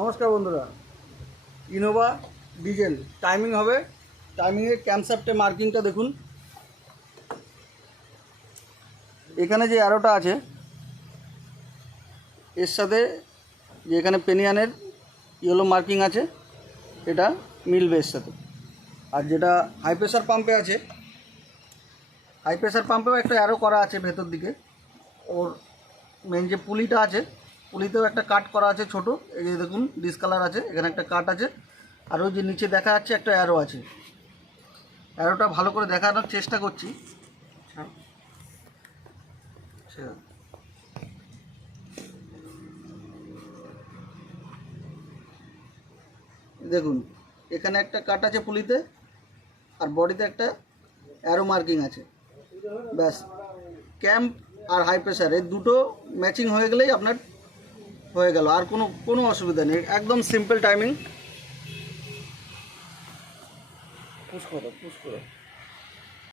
নমস্কার বন্ধুরা, Innova diesel timing হবে। টাইমিংয়ের ক্যামশ্যাফটে মার্কিংটা দেখুন। এখানে যে অ্যারোটা আছে এর সাথে যে এখানে পেনিয়ানের ইয়েলো মার্কিং আছে এটা মিলবে এর সাথে। আর যেটা হাই প্রেশার পাম্পে আছে, হাই প্রেশার পাম্পেও একটা অ্যারো করা আছে ভেতর দিকে। ওর মেন যে পুলিটা আছে, পুলিতেও একটা কাট করা আছে ছোট। এই যে দেখুন ডিসকালার আছে, এখানে একটা কাট আছে। আর ওই যে নিচে দেখা যাচ্ছে একটা অ্যারো আছে। অ্যারোটা ভালো করে দেখানোর চেষ্টা করছি। দেখুন এখানে একটা কাট আছে পুলিতে, আর বডিতে একটা অ্যারো মার্কিং আছে। ব্যাস, ক্যাম্প আর হাই প্রেশার এই দুটো ম্যাচিং হয়ে গেলেই আপনার হয়ে গেল। আর কোনো অসুবিধা নেই, একদম সিম্পল টাইমিং। পুশ করো।